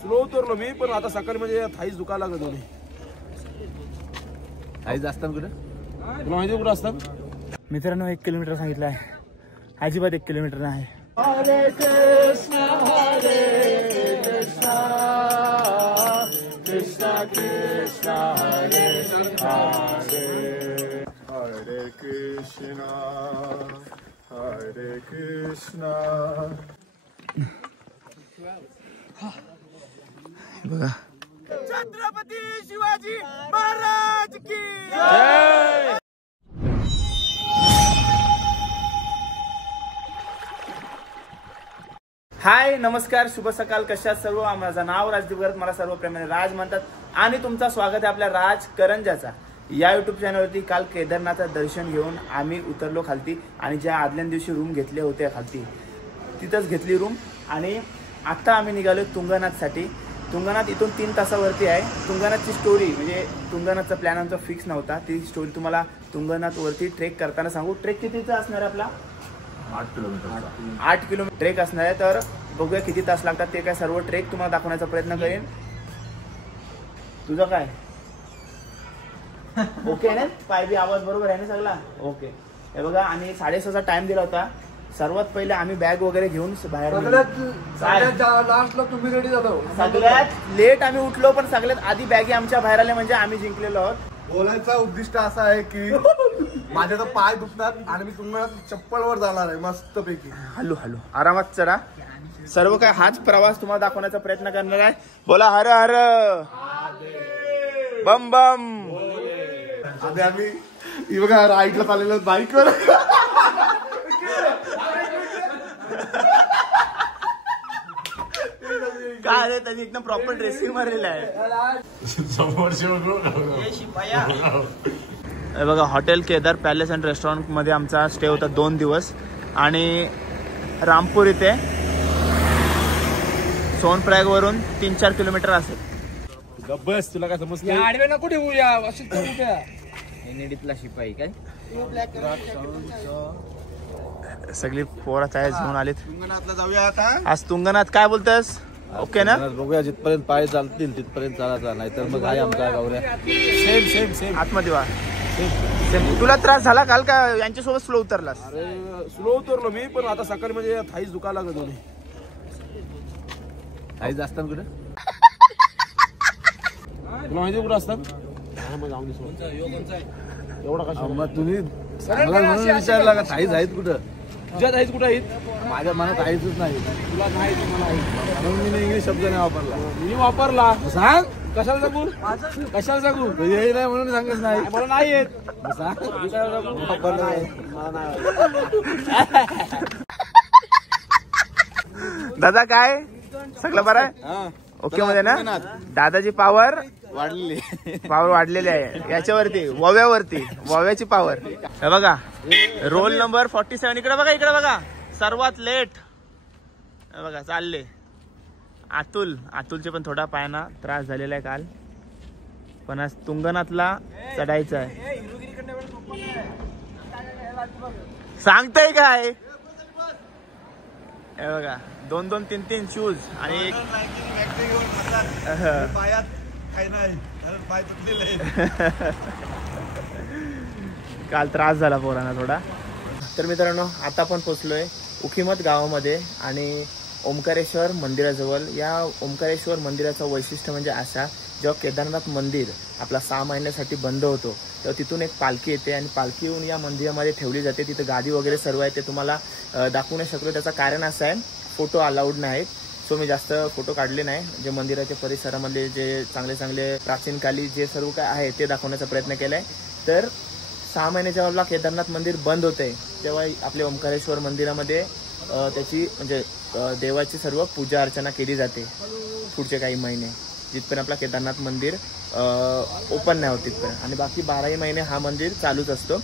Slow उतरलो मी, पण आता सकाळी म्हणजे थाईच दुखायला लागत दोन्ही. थाईच असतात कुठं तुला माहिती कुठं असतात मित्रांनो? 1 किलोमीटर सांगितलं आहे, अजिबात 1 किलोमीटर नाही. हरे कृष्णा कृष्णा कृष्णा हरे हरे, हरे कृष्णा हरे कृष्णा. बघा छत्रपती शिवाजी महाराज की जय. हाय, नमस्कार, शुभ सकाळ. कशा सर्व? माझं नाव राजदीप गर्ग, मला सर्व प्रेमाने राज म्हणतात आणि तुमचं स्वागत आहे आपल्या राज करंजाचा या युट्यूब चॅनलवरती. काल केदारनाथचं दर्शन घेऊन आम्ही उतरलो खालती आणि ज्या आदल्या दिवशी रूम घेतले होते खालती तिथंच घेतली रूम. आणि आता आम्ही निघालो तुंगनाथसाठी. तुंगनाथ इथून 3 तासावरती आहे. तुंगनाथची स्टोरी म्हणजे तुंगनाथचा प्लॅन आमचा फिक्स नव्हता. ती स्टोरी तुम्हाला तुंगनाथवरती ट्रेक करताना सांगू. ट्रेक कितीचा असणार आहे आपला? 8 किलोमीटर. 8 किलोमीटर ट्रेक असणार आहे. तर बघूया किती तास लागतात ते. काय सर्व ट्रेक तुम्हाला दाखवण्याचा प्रयत्न करेन. तुझं काय ओके आहे ना? पाय बी आवाज बरोबर आहे ना सगळा? ओके. हे बघा, आणि 6:30चा टाइम दिला होता. सर्वात पहिले आम्ही बॅग वगैरे घेऊन बाहेर लास्टला तुम्ही रेडी झालो. सगळ्यात लेट आम्ही उठलो, पण सगळ्यात आधी बॅगी आमच्या बाहेर आल्या म्हणजे आम्ही जिंकलेलो आहोत. बोलायचा उद्दिष्ट असा आहे की माझे तर पाय दुखतात आणि मी तुम्हाला चप्पलवर जाणार आहे मस्त पैकी. हॅलो हॅलो, आरामात चढा. सर्व काय हाच प्रवास तुम्हाला दाखवण्याचा प्रयत्न करणार आहे. बोला हर हर बम बम. आधी आम्ही बघा राईटला चाललेलो बाईकवर. काय रे, त्यांनी एकदम प्रॉपर ड्रेसिंग मारलेलं आहे. हे बघा, hotel Kedar palace and restaurant मध्ये आमचा स्टे होता 2 दिवस. आणि रामपूर इथे सोनप्रयाग वरून 3-4 किलोमीटर असेल. बस तुला काय समजतं? आडवे नको ठेवू या निडीतला शिपाई काय सगळी पोरं तयार घेऊन आलीत. तुंगनाथला जाऊया आता. आज तुंगनाथ काय बोलतस? ओके ना? बघूया, जिथपर्यंत पाय चालतील तिथपर्यंत चालायचा, नाहीतर मग आहे आमचा गावऱ्या. सेम सेम सेम आतमध्ये वा. सेम. तुला त्रास झाला काल का यांच्यासोबत स्लो उतरलास? अरे स्लो उतरलो मी, पण आता सकाळी म्हणजे थाईच दुखायला लागत दोन्ही. थाईच असतात कुठं तुला माहिती कुठं असतात? एवढा कशा? मग तुम्ही म्हणून विचारला का थाईच आहेत कुठं? तुझ्या थाईच कुठं आहेत? माझ्या मनात आहेतच नाही. तुला नाही, तुम्हाला आहे म्हणून मी इंग्लिश शब्द नाही वापरला. मी वापरला. सांग कशाला सांगू? कशाला सांगू? हे नाही म्हणून सांगत नाही. मला नाही येत. सांग दादा काय सगळं बरं आहे? ओके मध्ये ना? दादाची पावर वाढलेली आहे याच्यावरती, वव्याची पावर. हे बघा, रोल नंबर 47. इकडे बघा, इकडे बघा, सर्वात लेट. हे बघा चालले अतुलचे पण थोडा पायाना त्रास झालेला आहे काल, पण आज तुंगनाथला चढायचं आहे. सांगताय काय? हे बघा, 2-2, 3-3 शूज आणि पायात काही नाही, पाय तुटलेले. काल त्रास झाला पोरांना थोडा. तर मित्रांनो, आता आपण पोचलोय उखीमत गावामध्ये आणि ओंकारेश्वर मंदिराजवळ. या ओंकारेश्वर मंदिराचं वैशिष्ट्य म्हणजे असा, जेव्हा केदारनाथ मंदिर आपला 6 महिन्यासाठी बंद होतो तेव्हा तिथून एक पालखी येते आणि पालखी येऊन या मंदिरामध्ये ठेवली जाते. तिथं गादी वगैरे सर्व आहे, ते तुम्हाला दाखवू नाही शकलो. त्याचं कारण असं आहे, फोटो अलाउड नाहीत, सो मी जास्त फोटो काढले नाही. जे मंदिराच्या परिसरामध्ये जे चांगले प्राचीन काली जे सर्व काय आहे ते दाखवण्याचा प्रयत्न केलाय. तर 6 महिन्याच्या वेळेला केदारनाथ मंदिर बंद होते तेव्हा आपल्या ओंकारेश्वर मंदिरामध्ये त्याची म्हणजे देवाची सर्व पूजा अर्चना केली जाते पुढचे काही महिने, जिथपर्यंत आपला केदारनाथ मंदिर ओपन नाही होत तिथपर्यंत. आणि बाकी 12ही महिने हा मंदिर चालूच असतो.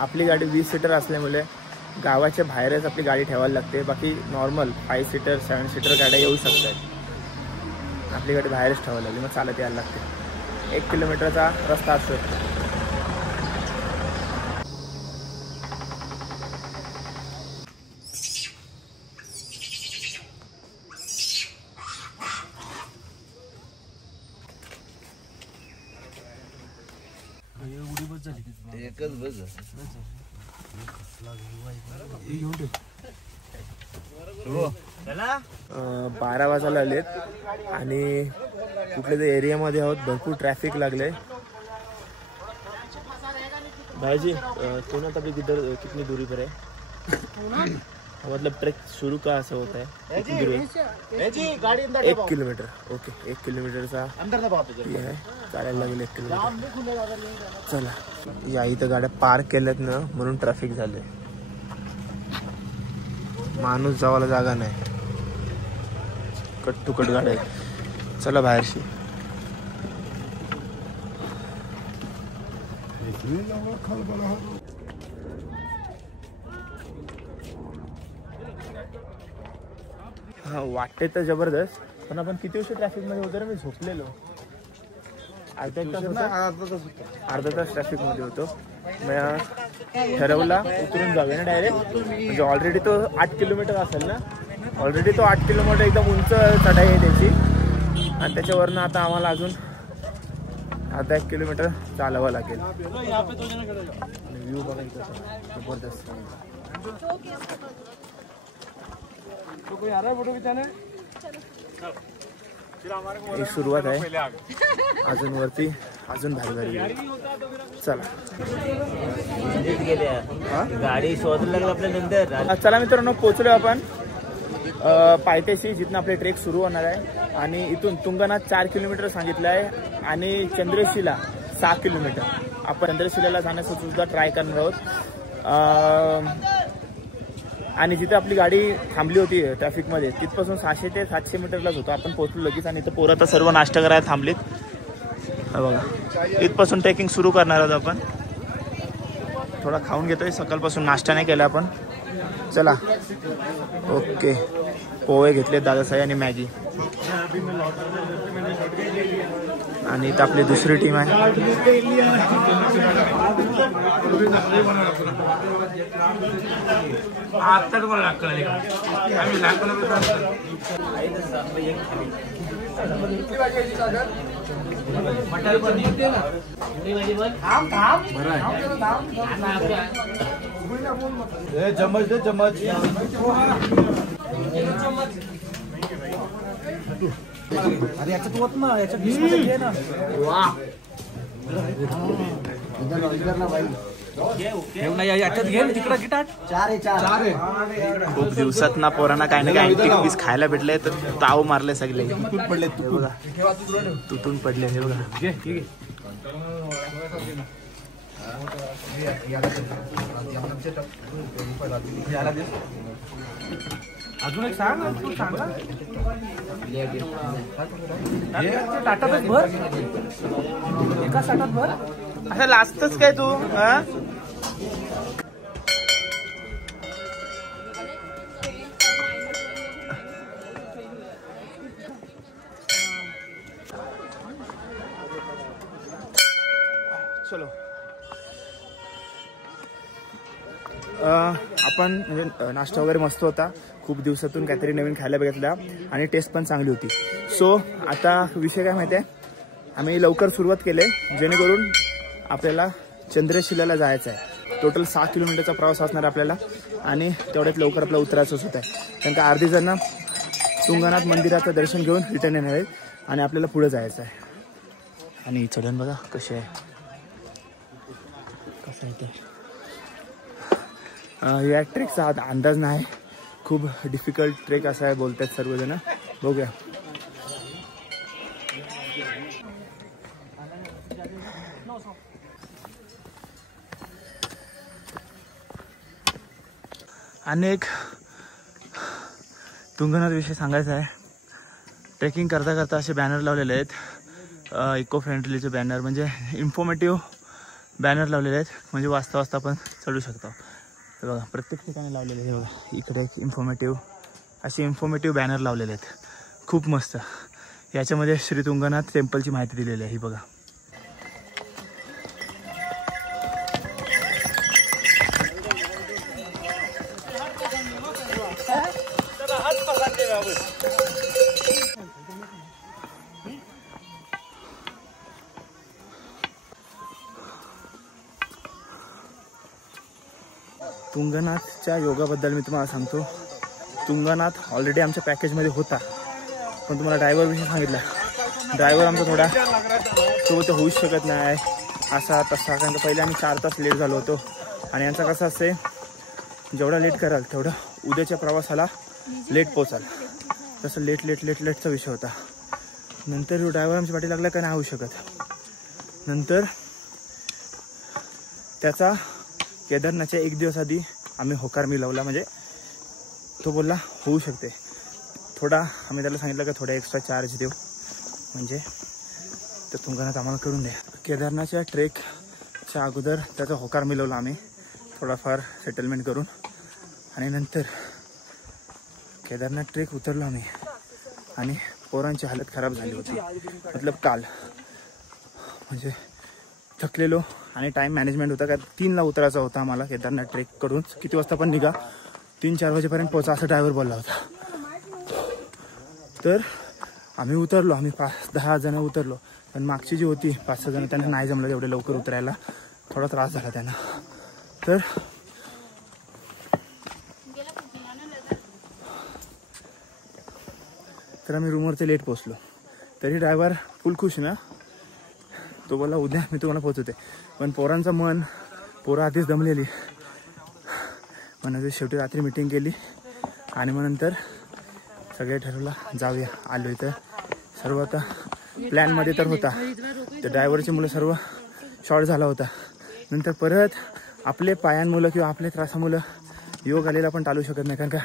आपली गाडी 20 सीटर असल्यामुळे गावाच्या बाहेरच आपली गाडी ठेवायला लागते. बाकी नॉर्मल 5 सीटर 7 सीटर गाड्या येऊ शकतात. आपली गाडी बाहेरच ठेवायला लागली, मग चालत यायला लागते. 1 किलोमीटरचा रस्ता असतो. एकच बस 12 वाजायला आलेत आणि कुठल्या तरी एरियामध्ये आहोत. भरपूर ट्रॅफिक लागले. भाईजी पुण्यात अभी कितनी दूरी पर है? मतलब ट्रैक शुरू का ऐसा होता है? कितनी दूरी है? 1 किलोमीटर. ओके 1 किलोमीटरचा हे आहे. चालायला लागेल 1 किलोमीटर. चला या इथं गाड्या पार्क केल्यात ना म्हणून ट्रॅफिक झाले. माणूस जावायला जागा नाही. कट टू कट गाड्या आहेत. चला बाहेरशी. हा वाटते तर जबरदस्त, पण आपण किती वर्ष ट्रॅफिक मध्ये होतो रे? मी झोपलेलो. अर्धा तास ट्रॅफिक मध्ये होतो. ठरवला उतरून जाऊया ना डायरेक्ट. म्हणजे ऑलरेडी तो 8 किलोमीटर असेल ना. ऑलरेडी तो 8 किलोमीटर एकदम उंच चढाई आहे त्याची. आणि त्याच्यावरनं आता आम्हाला अजून अर्धा 1 किलोमीटर चालावं लागेल. व्ह्यू बघा इथं जबरदस्त. ही सुरुवात आहे. अजून वरती अजून भारी भारी. चला गाडी शोधायला लागला आपल्या नंतर. चला मित्रांनो पोहोचलो आपण पायथ्याशी, जिथून आपले ट्रेक सुरू होणार आहे. आणि इथून तुंगनाथ 4 किलोमीटर सांगितलं आहे आणि चंद्रशिला 6 किलोमीटर. आपण चंद्रशिलेला जाण्याचा सुद्धा ट्राय करणार आहोत. आणि जिथे आपली गाडी थांबली होती ट्रॅफिकमध्ये तिथपासून 600 ते 700 मीटरलाच होतो. आपण पोहोचलो लगेच. आणि इथं पोरं तर सर्व नाश्ता करायला थांबलीत. बघा इथपासून ट्रेकिंग सुरू करणार आहोत आपण. थोडा खाऊन घेतोय, सकाळपासून नाश्ता नाही केला आपण. चला ओके. पोहे घेतले दादासाहेब आणि मॅगी. आणि इथं आपली दुसरी टीम आहे. चम्मच दे चम्मच. अरे याच्यात होत ना, याच्यात घे ना. याच्यात घे तिकडं गिटाट. 4 खूप दिवसात ना पोरांना काही ना काही अँटिक पीस खायला भेटले, तर ताव मारले सगळे. तुटून पडले. तुटून पडले हे बघा. अजून एक सांग. तू सांग ताटातच भर. एका ताटात भर. असं लाजतच काय तू? चलो आपण म्हणजे नाश्ता वगैरे मस्त होता. खूप दिवसातून काहीतरी नवीन खायला बघितलं आणि टेस्ट पण चांगली होती. सो आता विषय काय माहिती आहे, आम्ही लवकर सुरुवात केली जेणेकरून आपल्याला चंद्रशिलाला जायचं आहे. टोटल 6 किलोमीटरचा प्रवास असणार आपल्याला आणि तेवढ्यात लवकर आपला उतरायचंच होत आहे. कारण का अर्धी जण तुंगनाथ मंदिराचं दर्शन घेऊन रिटर्न येणार आहेत आणि आपल्याला पुढे जायचं आहे. आणि चढण बघा कशी आहे, कसं आहे ते. या ट्रेकचा अंदाज नाही, खूप डिफिकल्ट ट्रेक असा आहे बोलतात सर्वजण. बघूया. अनेक तुंगनाथ विषयी सांगायचं आहे. ट्रेकिंग करता करता असे बॅनर लावलेले आहेत, इको फ्रेंडलीचे बॅनर, म्हणजे इन्फॉर्मेटिव्ह बॅनर लावलेले आहेत, म्हणजे वाचता वाचता आपण चढू शकतो. तर बघा प्रत्येक ठिकाणी लावलेले आहे. बघा इकडे एक असे इन्फॉर्मेटिव्ह बॅनर लावलेले आहेत, खूप मस्त. याच्यामध्ये श्री तुंगनाथ टेम्पलची माहिती दिलेली आहे ही बघा. तुंगनाथच्या योगाबद्दल मी तुम्हाला सांगतो. तुंगनाथ ऑलरेडी आमच्या पॅकेजमध्ये होता, पण तुम्हाला ड्रायव्हरविषयी सांगितलं. ड्रायव्हर आमचा थोडा सोबत होऊच शकत नाही असा तसा, कारण का पहिले आम्ही 4 तास लेट झालो होतो. आणि यांचा कसं असते, जेवढा लेट कराल तेवढं उद्याच्या प्रवासाला लेट पोचाल. तसं लेटचा विषय होता. नंतर ड्रायव्हर आमच्या पाठी लागला का नाही होऊ शकत. नंतर त्याचा केदारनाथच्या 1 दिवस आधी आम्ही होकार मिळवला, म्हणजे तो बोलला होऊ शकते. थोडा आम्ही त्याला सांगितलं का थोडा एक्स्ट्रा चार्ज देऊ, म्हणजे तर तुंगनाथ आम्हाला करून द्या. केदारनाथच्या ट्रेकच्या अगोदर त्याचा होकार मिळवला आम्ही थोडाफार सेटलमेंट करून. आणि नंतर केदारनाथ ट्रेक उतरलो आम्ही, आणि पोरांची हालत खराब झाली होती. मतलब काल म्हणजे थकलेलो, आणि टाईम मॅनेजमेंट होता का 3ला उतरायचा होता आम्हाला केदारनाथ ट्रेककडून. किती वाजता पण निघा, 3-4 वाजेपर्यंत पोचा असं ड्रायव्हर बोलला होता. तर आम्ही उतरलो, आम्ही 5-10 जण उतरलो. पण मागची जी होती 5-6 जण, त्यांना नाही जमलं एवढे लवकर उतरायला, थोडा त्रास झाला त्यांना. तर आम्ही रूमवरती लेट पोचलो. तरी ड्रायव्हर फुल खुश ना, तो बोला उद्या मी तुम्हाला पोचवते. पण पोरं आधीच दमलेली. मग शेवटी रात्री मीटिंग केली, आणि मग नंतर सगळे ठरवलं जाऊया. आलो इथं. सर्व आता प्लॅनमध्ये तर होता, तर ड्रायव्हरची मुलं सर्व शॉर्ट झाला होता. नंतर परत आपले पायांमुळं किंवा आपल्या त्रासामुळं योग आलेला पण टाळू शकत नाही, कारण का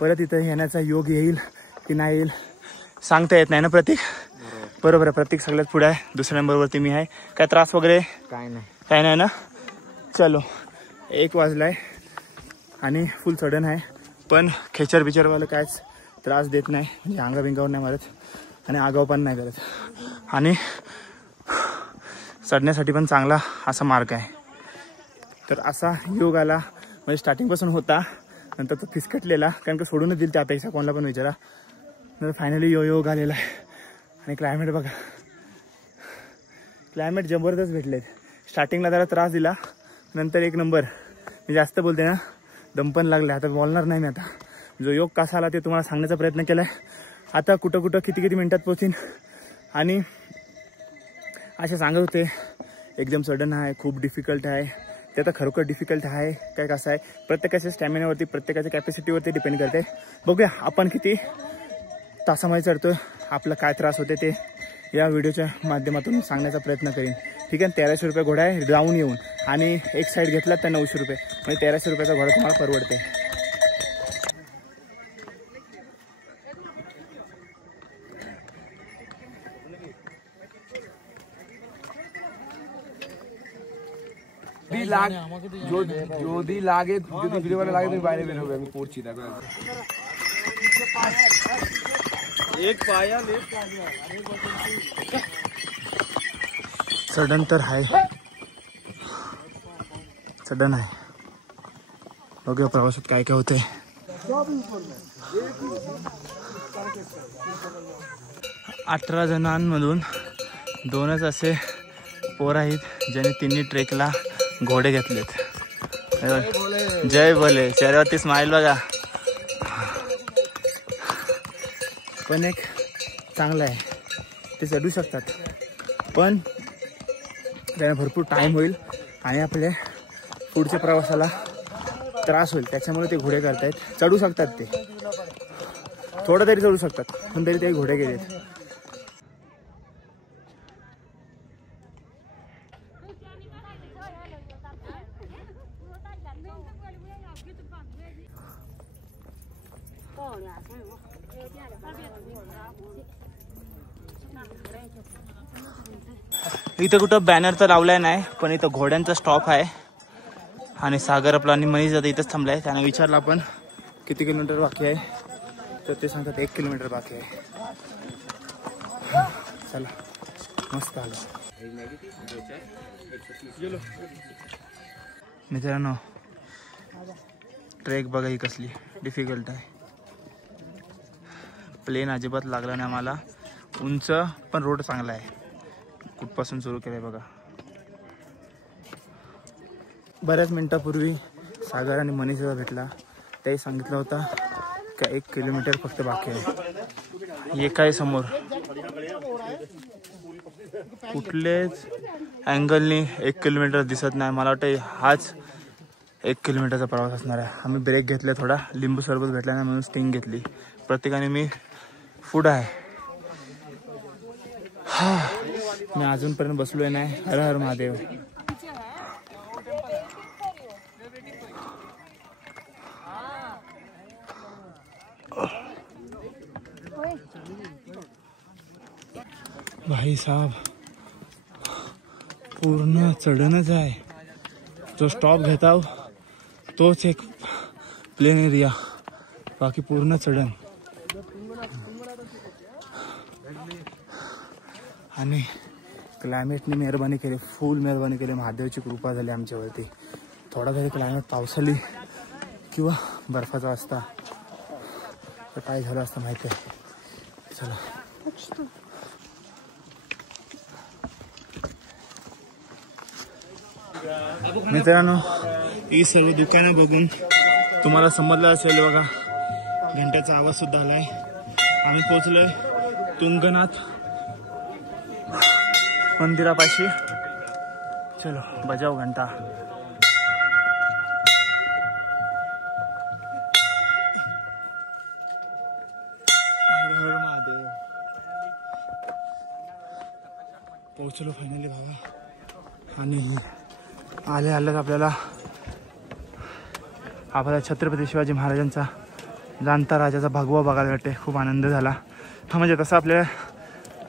परत इथं येण्याचा योग येईल की नाही येईल सांगता येत नाही ना प्रतीक. बरोबर आहे, प्रतीक सगळ्यात पुढे आहे, 2ऱ्या नंबरवरती मी आहे. काय त्रास वगैरे काय नाही ना. चलो 1 वाजलाय आणि फुल सडन आहे, पण खेचर बिचरवालं कायच त्रास देत नाही, म्हणजे अंगाबिंगावर नाही मारत आणि आगाव पण नाही करत. आणि चढण्यासाठी पण चांगला असा मार्ग आहे. तर असा योग आला, म्हणजे स्टार्टिंगपासून होता, नंतर तो फिसकटलेला, कारण का सोडूनच दिल त्यापेक्षा कोणाला पण विचारा. नंतर फायनली योग आलेला आहे. आणि क्लायमेट बघा, क्लायमेट जबरदस्त भेटलेत. स्टार्टिंगला जरा त्रास दिला, नंतर 1 नंबर. मी जास्त बोलते ना, दम पण लागला, आता बोलणार नाही मी. आता जो योग कसा आला ते तुम्हाला सांगण्याचा प्रयत्न केला आहे. आता कुठं किती मिनिटात पोहोचीन. आणि असे सांगत होते एकदम सडन आहे, खूप डिफिकल्ट आहे. ते आता खरोखर डिफिकल्ट आहे काय कसं आहे, प्रत्येकाच्या स्टॅमिनावरती, प्रत्येकाच्या कॅपॅसिटीवरती डिपेंड करते. बघूया आपण किती तासामध्ये चढतोय, आपला काय त्रास होते ते या व्हिडिओच्या माध्यमातून सांगण्याचा प्रयत्न करीन. ठीक आहे. 1300 रुपये घोडा आहे जाऊन येऊन, आणि एक साईड घेतला तर 900 रुपये, म्हणजे 1300 रुपयाचा घोडा तुम्हाला परवडते. যদি লাগে, যদি ভিডিও লাগে তুমি বাইরে বের হবে, আমি পড়ছি দেখো। सडन तर आहे, सडन आहे. बघूया प्रवासात काय काय होते. 18 जणांमधून 2च असे पोर आहेत ज्यांनी 3 ट्रेकला घोडे घेतलेत. जय बोले, चेहऱ्यावरती स्माइल बघा. पण एक चांगलं आहे, ते चढू शकतात, पण त्यांना भरपूर टाईम होईल आणि आपल्या पुढच्या प्रवासाला त्रास होईल, त्याच्यामुळे ते घोडे करतायत. चढू शकतात ते, थोडं तरी चढू शकतात, पण तरी ते घोडे गेलेत. इथं कुठं बॅनर तर लावलाय नाही, पण इथं घोड्यांचा स्टॉप आहे आणि सागर आपला आणि मनीष दादा इथंच थांबलाय. त्याने विचारलं आपण किती किलोमीटर बाकी आहे, तर ते सांगतात 1 किलोमीटर बाकी आहे. चला मस्त आलो मित्रांनो. ट्रेक बघा ही कसली डिफिकल्ट आहे. प्लेन अजिबात लागला नाही आम्हाला, उंच पण रोड चांगला आहे. कुठपासून सुरू केलं आहे बघा. बऱ्याच मिनटापूर्वी सागर आणि मनीषला भेटला, त्याही सांगितलं होता का 1 किलोमीटर फक्त बाकी आहे. हे काय समोर कुठलेच अँगलनी 1 किलोमीटर दिसत नाही. मला वाटतं हाच 1 किलोमीटरचा प्रवास असणार आहे. आम्ही ब्रेक घेतला थोडा, लिंबू सरबत भेटला नाही म्हणून स्टिंग घेतली. प्रत्येकाने मी फूड आहे. मी अजूनपर्यंत बसलोय नाही. हर हर महादेव. भाई साहब पूर्ण चढणच आहे. जो स्टॉप घेताव तोच एक प्लेन एरिया, बाकी पूर्ण चढण. आणि क्लायमेटने मेहरबानी केली, फुल मेहरबानी केली. महादेवची कृपा झाली आमच्यावरती. थोडा जरी क्लायमेट पावसाळी किंवा बर्फाचा असता तर काय झालं असतं माहिती आहे. चला मित्रांनो, ही सर्व दुकानं बघून तुम्हाला समजलं असेल बघा. घंट्याचा आवाज सुद्धा आलाय. आम्ही पोहोचलोय तुंगनाथ मंदिरापाशी. चलो बजाव घंटा. हर हर महादेव. पोहोचलो फायनली बाबा. आणि आले आल्यात आपल्याला छत्रपती शिवाजी महाराजांचा जाणता राजाचा भगवा बघायला भेटते. खूप आनंद झाला. हा म्हणजे तसं आपल्याला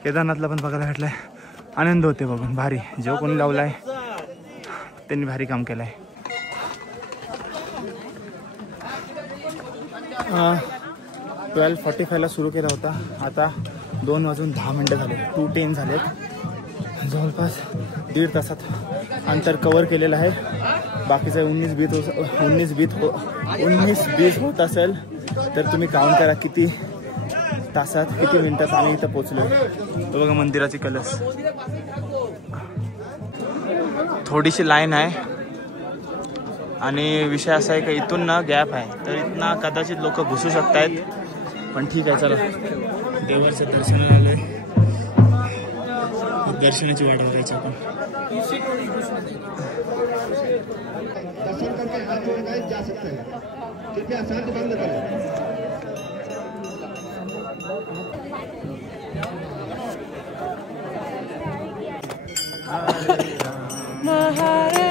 केदारनाथला पण बघायला भेटलाय. आनंद होते बघून. भारी. जो कोणी लावलाय त्यांनी भारी काम केलंय. 12:45 सुरू केला होता. आता 2:10 झाले. 2:10 झालेत. जवळपास 1.5 तासात अंतर कव्हर केलेलं आहे. बाकीचं 19-20 होत असेल तर तुम्ही काउंट करा किती तासात किती मिनिटात आम्ही इथं पोहोचलो. बघा मंदिराची कलश. थोडीशी लाईन आहे आणि विषय असा आहे का इथून ना गॅप आहे, तर इथनं कदाचित लोक घुसू शकतायत. पण ठीक आहे, चला देवाचं दर्शनाला आलोय. दर्शनाची वाट बघायची आपण. दर्शन करके हाथ जोड़कर जा सकते हैं. कृपया शांत बंद करें. हरे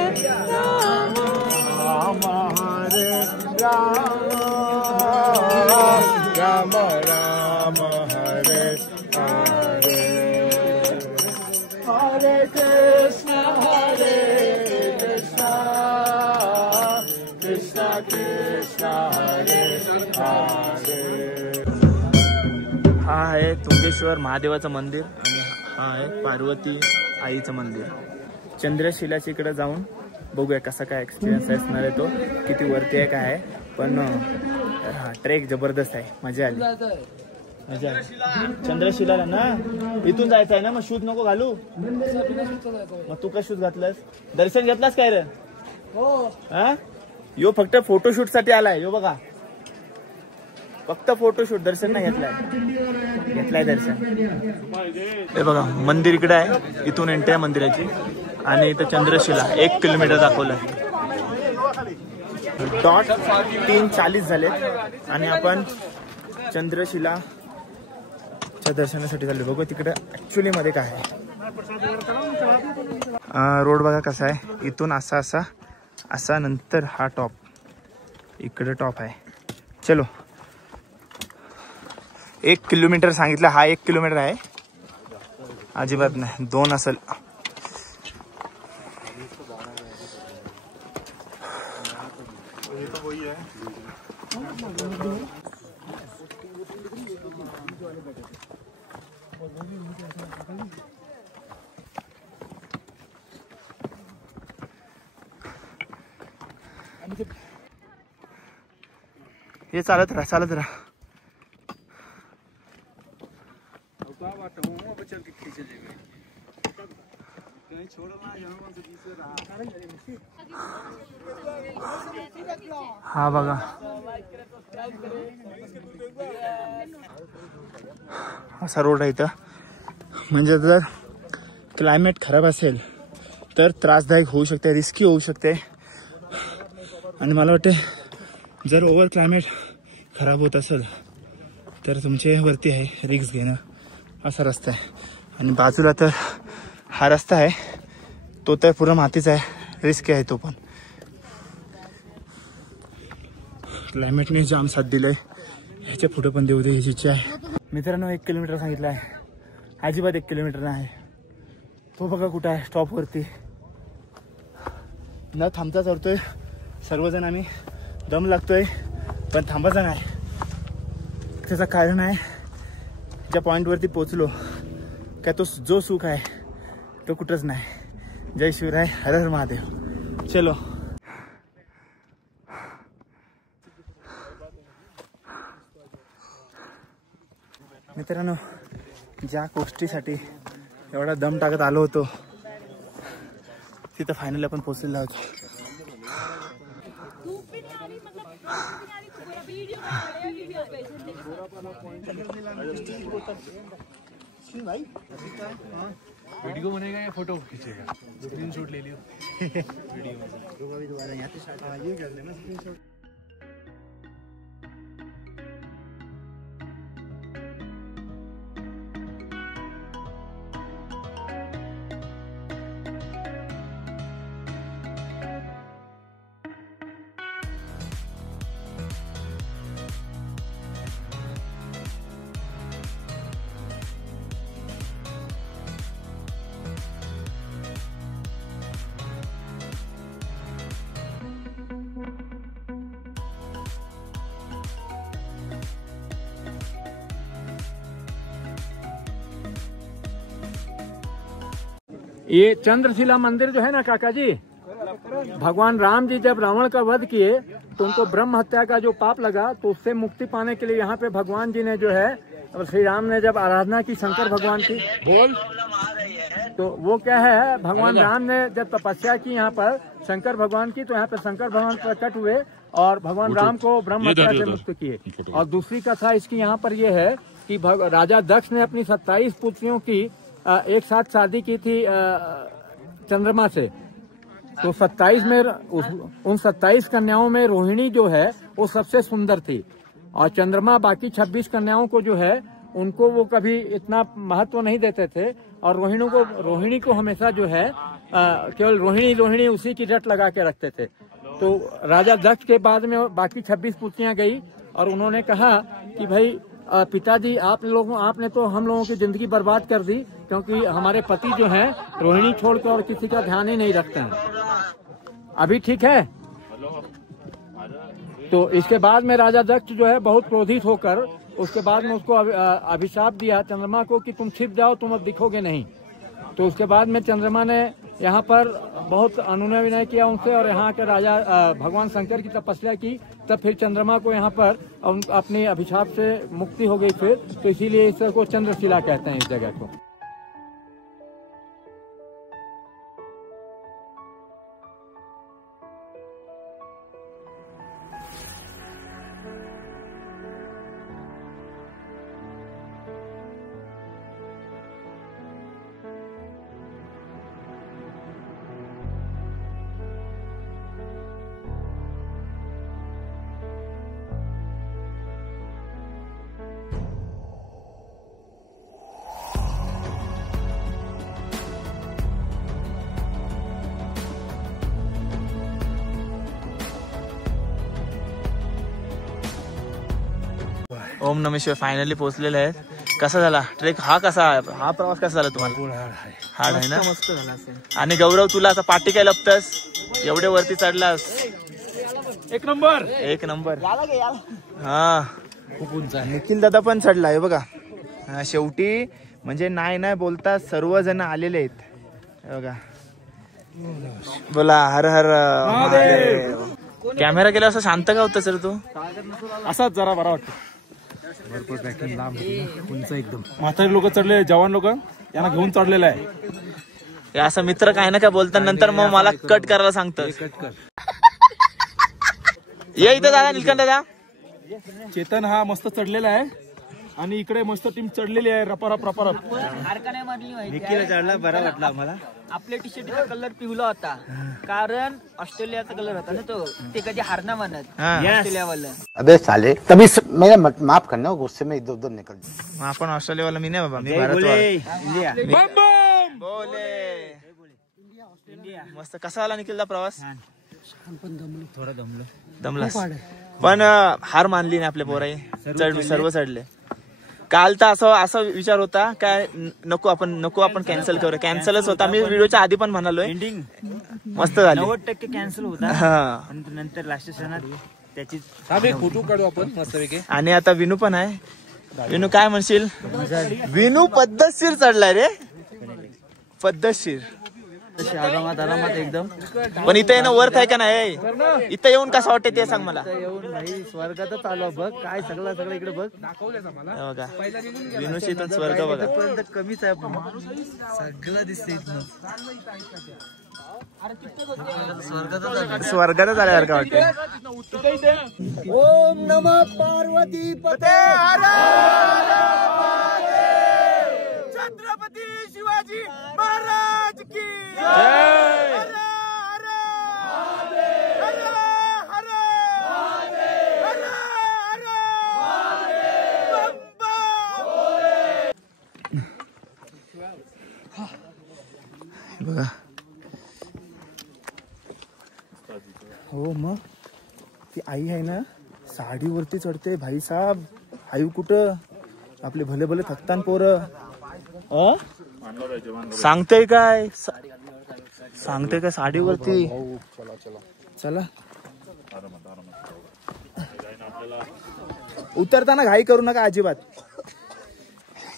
राम हरे राम राम राम हरे हरे. हरे कृष्ण कृष्ण कृष्ण हरे हरे. हा आहे तुंगेश्वर महादेवाचं मंदिर आणि हा आहे पार्वती आईचं मंदिर. चंद्रशिलाच्या इकडे जाऊन बघूया कसा काय एक्सपिरियन्स असणार आहे, तो किती वरती आहे काय आहे. पण ट्रेक जबरदस्त आहे. मजा आली. चंद्रशिलाला ना इथून जायचं आहे ना, मग शूज नको घालू. मग तू का शूज घातलास? दर्शन घेतलास काय रे? हा यो फक्त फोटोशूट साठी आलाय. यो बघा फक्त फोटोशूट, दर्शन नाही घेतलाय दर्शन. हे बघा मंदिर इकडे आहे. इथून एंट्री आहे मंदिराची. आणि इथं चंद्रशिला 1 किलोमीटर दाखवलं. डॉट 3:40 झालेत आणि आपण चंद्रशिलाच्या दर्शनासाठी चाललो. बघू तिकडे ऍक्च्युली मध्ये काय आहे. रोड बघा कसा आहे. इथून असा नंतर हा टॉप. इकडे टॉप आहे. चलो 1 किलोमीटर सांगितलं. हा 1 किलोमीटर आहे. अजिबात नाही, 2 असेल. हे चालत राहा, चालत राहा. हा बघा, असा रोड आहे इथं. म्हणजे जर क्लायमेट खराब असेल तर त्रासदायक होऊ शकते, रिस्की होऊ शकते. आणि मला वाटते जर ओव्हर क्लायमेट खराब होत असेल तर तुमचे वरती आहे रिस्क घेणं, असा रस्ता आहे. आणि बाजूला तर हा रस्ता आहे, तो तर पुरा मातीचा आहे, रिस्क आहे तो पण. क्लायमेटने जाम साथ दिलंय, ह्याच्या पुढे पण देऊ दे ह्याची इच्छा आहे. मित्रांनो 1 किलोमीटर सांगितलं आहे, अजिबात 1 किलोमीटर नाही. तो बघा कुठं आहे, स्टॉपवरती न थांबता चढतोय सर्वजण. आम्ही दम लागतोय पण थांबायचं नाही. त्याचं कारण आहे ज्या पॉईंटवरती पोचलो काय तो जो सुख आहे तो कुठंच नाही. जय शिवराय, हर हर महादेव. चलो. मित्रांनो, ज्या गोष्टीसाठी एवढा दम टाकत आलो होतो तिथं फायनली आपण पोचलेलो आहोत. वीडियो बनेगा या फोटो खींचेगा? स्क्रीनशॉट ले लियो. ये चंद्रशिला मंदिर जो है ना काका जी, भगवान राम जी जब रावण का वध किए तो उनको ब्रह्म हत्या का जो पाप लगा, तो उससे मुक्ति पाने के लिए यहाँ पे भगवान जी ने जो है, श्री राम ने जब आराधना की शंकर भगवान की, बोल तो वो क्या है, भगवान राम ने जब तपस्या की यहाँ पर शंकर भगवान की, तो यहाँ पे शंकर भगवान प्रकट हुए और भगवान राम को ब्रह्म हत्या से मुक्त किए. और दूसरी कथा इसकी यहाँ पर ये है कि राजा दक्ष ने अपनी 27 पुत्रियों की एक साथ शादी की थी चंद्रमा से. तो 27 में उन 27 कन्याओं में रोहिणी जो है वो सबसे सुंदर थी, और चंद्रमा बाकी 26 कन्याओं को जो है उनको वो कभी इतना महत्व नहीं देते थे, और रोहिणी को हमेशा जो है केवल रोहिणी उसी की रट लगा के रखते थे. तो राजा दक्ष के बाद में बाकी 26 पुत्रियां गई और उन्होंने कहा कि भाई पिताजी आपने तो हम लोगों की जिंदगी बर्बाद कर दी, क्योंकि हमारे पति जो हैं रोहिणी छोड़कर और किसी का ध्यान ही नहीं रखते हैं. अभी ठीक है. तो इसके बाद में राजा दक्ष जो है बहुत क्रोधित होकर उसके बाद में उसको अभिशाप दिया चंद्रमा को कि तुम छिप जाओ, तुम अब दिखोगे नहीं. तो उसके बाद में चंद्रमा ने यहाँ पर बहुत अनुनय विनय किया उनसे, और यहाँ के राजा भगवान शंकर की तपस्या की, तब फिर चंद्रमा को यहाँ पर अपने अभिशाप से मुक्ति हो गई फिर. तो इसीलिए इसको चंद्रशिला कहते हैं इस जगह को. ओम नमः शिवाय फायनली पोहोचलेले आहेत. कसा झाला ट्रेक? हा प्रवास कसा झाला तुम्हाला? हार्ड आहे ना? मस्त झाला असेल. आणि गौरव तुला आता पाठी काय लपतस? एवढे वरती चढलास. एक नंबर. हा खूप उंच आहे. निखिल दादा पण चढला आहे बघा. शेवटी म्हणजे नाही बोलता सर्वजण आलेले आहेत बघा. बोला हर हर महादेव. कॅमेरा केला असं शांत का होतं सर तू? असाच जरा बरा वाटतो. भरपूर ट्रॅकिंग लांब उंच एकदम. म्हातारे लोक चढले, जवान लोक यांना घेऊन चढलेलं आहे. हे असं मित्र काय ना काय बोलतात नंतर मग मला कट करायला सांगतं. ये इथं दादा, निलकंठ दादा. चेतन हा मस्त चढलेला आहे आणि इकडे मस्त टीम चढलेली आहे. रपारप निखिल चढला, बरा वाटला आम्हाला. आपल्या टी शर्टचा कलर पिवला होता कारण ऑस्ट्रेलियाचा कलर होता ना तो. ते कधी हारना म्हणत ऑस्ट्रेलियावाला. अबे साले तभी मेरा माफ करना, गुस्से में इधर उधर निकल. आपण ऑस्ट्रेलियावाला मी नाही बाबा, मी भारतवाला. मस्त. कसा आला निखिलचा प्रवास? दमलास पण हार मानली नाही आपल्या पोराई. सर्व चढले. काल तर असा विचार होता काय नको आपण कॅन्सल करू. कॅन्सलच होता. मी व्हिडिओच्या आधी पण म्हणालोय. मस्त झाली. 90% कॅन्सल होता. नंतर लास्ट क्षणात त्याची फोटो काढू आपण मस्तपैकी. आणि आता विनू पण आहे. विनू काय म्हणशील? विनू पद्धतशीर चढलाय रे, पद्धतशीर. आरामात एकदम. पण इथे येणं वर्थ आहे का नाही? इथं येऊन कसं वाटते ते सांग मला. स्वर्गातच आलो बघ. काय सगळं इकडे बघ. बघा विनूशी इथून स्वर्ग बघा. कमीच आहे सगळं दिसते इथनं. स्वर्गातच आल्यासारखं वाटतं. ओम नमः पार्वती पते हर छत्रपती शिवाजी महाराज की जय. बघा हो मग ती आई आहे ना, साडीवरती चढते भाई साहेब. आई कुठं आपले भले भले थकतान पोरं. सांगते काय साडीवरती. चला उतरताना घाई करू नका अजिबात.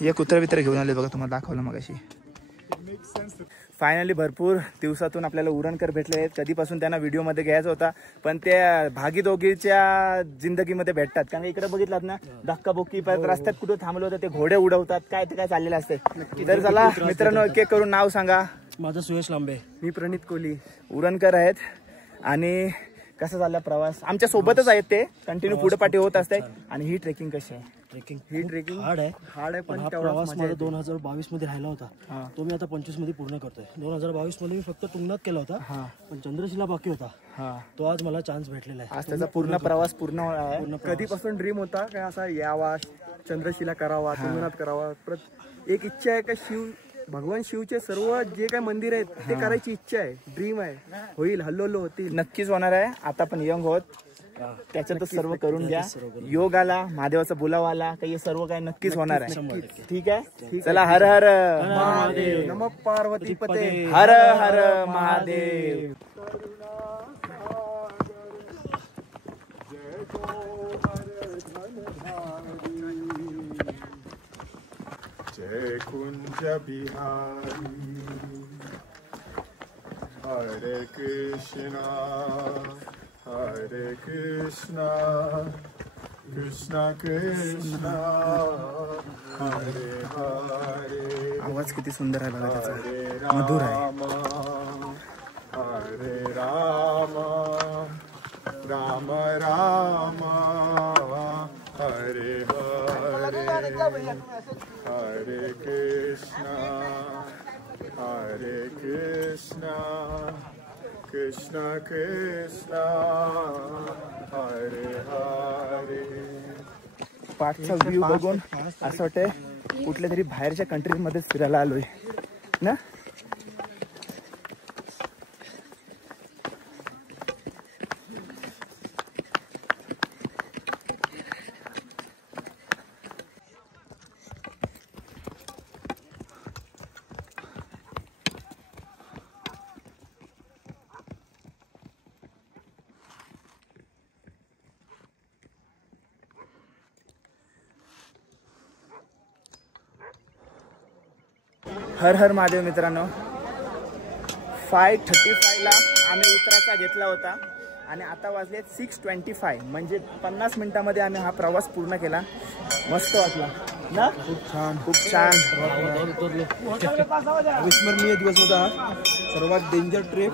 एक कुत्रा बित्र घेऊन आले बघा, तुम्हाला दाखवलं मगाशी. फायनली भरपूर दिवसातून आपल्याला उरणकर भेटले आहेत. कधीपासून त्यांना व्हिडिओमध्ये घ्यायचा होता पण त्या भागीदोगीच्या जिंदगीमध्ये भेटतात. कारण इकडे बघितलात ना धक्काबुक्की, परत रस्त्यात कुठे थांबलं होतं ते घोडे उडवतात, काय ते काय चाललेलं असते. तर चला मित्रांनो, एक एक करून नाव सांगा. माझं सुयश लांबे. मी प्रणित कोहली. उरणकर आहेत. आणि कसा झाला प्रवास? आमच्या सोबतच आहेत ते, कंटिन्यू पुढे पाठी होत असते. आणि ही ट्रेकिंग कशी आहे? ही ट्रेकिंग हार्ड आहे पण हा प्रवास मला 2022 मध्ये राहिला होता. तो मी आता 25 मध्ये पूर्ण करतोय. 2022 मध्ये मी फक्त तुंगनाथ केला होता पण चंद्रशिला बाकी होता. तो आज मला चान्स भेटलेला आहे. आज त्याचा पूर्ण प्रवास पूर्ण आहे. कधीपासून ड्रीम होता काय असा यावा, चंद्रशिला करावा, तुंगनाथ करावा? एक इच्छा आहे का भगवान शिवचे सर्व जे काय मंदिर आहेत ते करायची इच्छा आहे, ड्रीम आहे. होईल, हल्लो होतील, नक्कीच होणार आहे. आता पण यंग होत, त्याच्यातच सर्व करून घ्या. योग आला, महादेवाचा बोलावा आला काही सर्व काय नक्कीच होणार आहे. ठीक आहे, चला. हर हर महादेव. नमः पार्वती पते. हर हर महादेव. जय कुंज बिहारी हरे कृष्णा कृष्णा कृष्णा हरे हरे. आवाज किती सुंदर आहे बघा त्याचा, हरे मधुर आहे. हरे राम राम राम हरे हरे. हरे कृष्णा कृष्णा कृष्णा हरे हरे. पाठचा व्ह्यू बघून असं वाटतंय कुठल्या तरी बाहेरच्या कंट्री मध्ये फिरायला आलोय ना. हर हर महादेव मित्रांनो. 5:35 ला आम्ही उतराचा घेतला होता आणि आता वाजले 6:25 म्हणजे 50 मिनिटांमध्ये आम्ही हा प्रवास पूर्ण केला. मस्त वाटला ना. खूप छान. अविस्मरणीय दिवस होता. सर्वात डेंजर ट्रेक,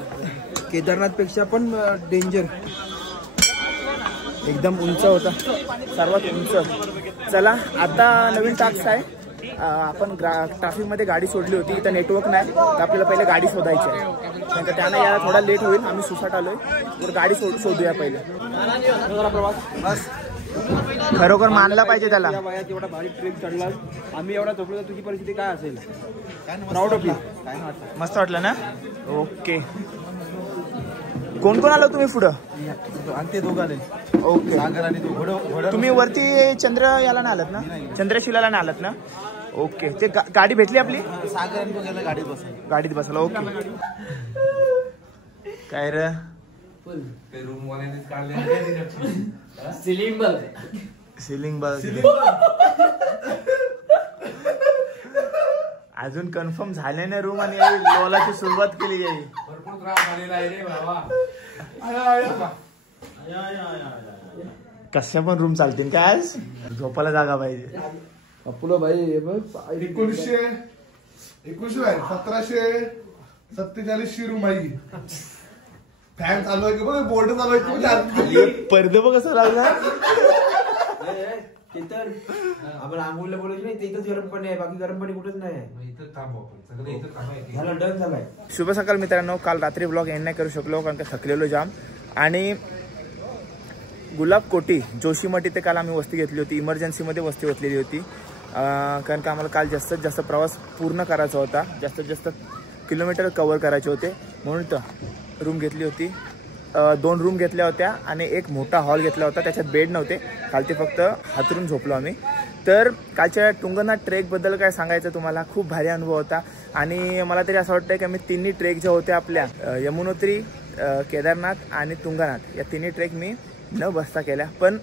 केदारनाथ पेक्षा पण डेंजर. एकदम उंच होता, सर्वात उंच. चला आता नवीन टास्क आहे. आपण ट्रॅफिकमध्ये गाडी सोडली होती, इथं नेटवर्क नाही तर आपल्याला पहिले गाडी शोधायची आहे. कारण त्यानं यायला थोडा लेट होईल. आम्ही सुसाट आलोय तर गाडी शोधूया पहिले. खरोखर मानला पाहिजे त्याला. या वयात एवढा भारी ट्रेक चढला, आम्ही एवढा झोपलो तर तुझी परिस्थिती काय असेल? Proud of you. मस्त वाटलं ना. ओके. कोण कोण आलो तुम्ही पुढं? आणि ते दोघं आले. ओके. सागर आणि तो तुम्ही वरती चंद्र याला नाही आलात ना, चंद्रशिलाला नाही आलात ना. ओके. ते गाडी भेटली आपली. सागर आणि तो गेला गाडीत बसला. गाडीत बसला. ओके. काय रे सिलिंग बल्ब अजून कन्फर्म झाले नाही रूम आणि लोलाची सुरुवात केली आहे. कशा पण रूम चालतील काय आज. झोपायला जागा पाहिजे. अपुला भाई 1747 रूम आहे. फॅन चालू आहे की बघ, बोर्ड चालू आहे. पडदे बघ कसं लागला. आपण आंघोळीला बोलायचं नाही, तिथंच गरम पाणी आहे, बाकी गरम पाणी कुठेच नाही. झालं, डन झालाय. शुभ सकाळ मित्रांनो. काल रात्री ब्लॉग एंड नाही करू शकलो कारण का थकलेलो जाम. आणि गुलाब कोटी जोशीमठ इथे काल आम्ही वस्ती घेतली होती. इमर्जन्सीमध्ये वस्ती घेतलेली होती कारण का आम्हाला काल जास्तीत जास्त प्रवास पूर्ण करायचा होता. जास्तीत जास्त किलोमीटर कव्हर करायचे होते म्हणून तर रूम घेतली होती. 2 रूम घेतल्या होत्या आणि एक मोठा हॉल घेतला होता. त्याच्यात बेड नव्हते, खालती फक्त हातरून झोपलो आम्ही. तर कालच्या तुंगनाथ ट्रेकबद्दल काय सांगायचं तुम्हाला. खूप भारी अनुभव होता आणि मला तरी असं वाटतं की आम्ही तिन्ही ट्रेक ज्या होत्या आपल्या यमुनोत्री, केदारनाथ आणि तुंगनाथ या तिन्ही ट्रेक मी न बसता केल्या. पण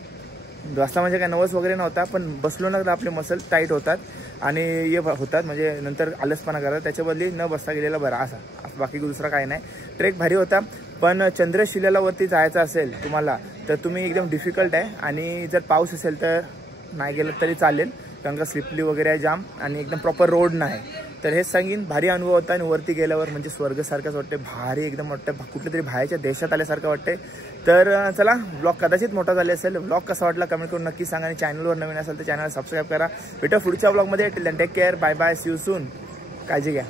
बसता म्हणजे काय नवस वगैरे नव्हता, पण बसलो ना तर आपले मसल टाईट होतात आणि हे होतात म्हणजे नंतर आलसपणा करतात. त्याच्या बदली न बसता गेलेला बरा असा, बाकी दुसरा काही नाही. ट्रेक भारी होता. पण चंद्रशिलेला वरती जायचं असेल तुम्हाला तर तुम्ही एकदम डिफिकल्ट आहे आणि जर पाऊस असेल तर नाही गेलं तरी चालेल कारण का स्लिपली वगैरे आहे जाम आणि एकदम प्रॉपर रोड नाही. तर हेच सांगीन. भारी अनुभव होता आणि वरती गेल्यावर म्हणजे स्वर्गसारखंच वाटते. भारी एकदम वाटतं, कुठल्या तरी बाहेरच्या देशात आल्यासारखं वाटते. तर चला ब्लॉग कदाचित मोठा झाला असेल. ब्लॉग कसा वाटला कमेंट करून नक्की सांगा आणि चॅनलवर नवीन असेल तर चॅनल सबस्क्राईब करा. भेटू पुढच्या ब्लॉगमध्ये. Till then take care. Bye bye. See you soon. काळजी घ्या.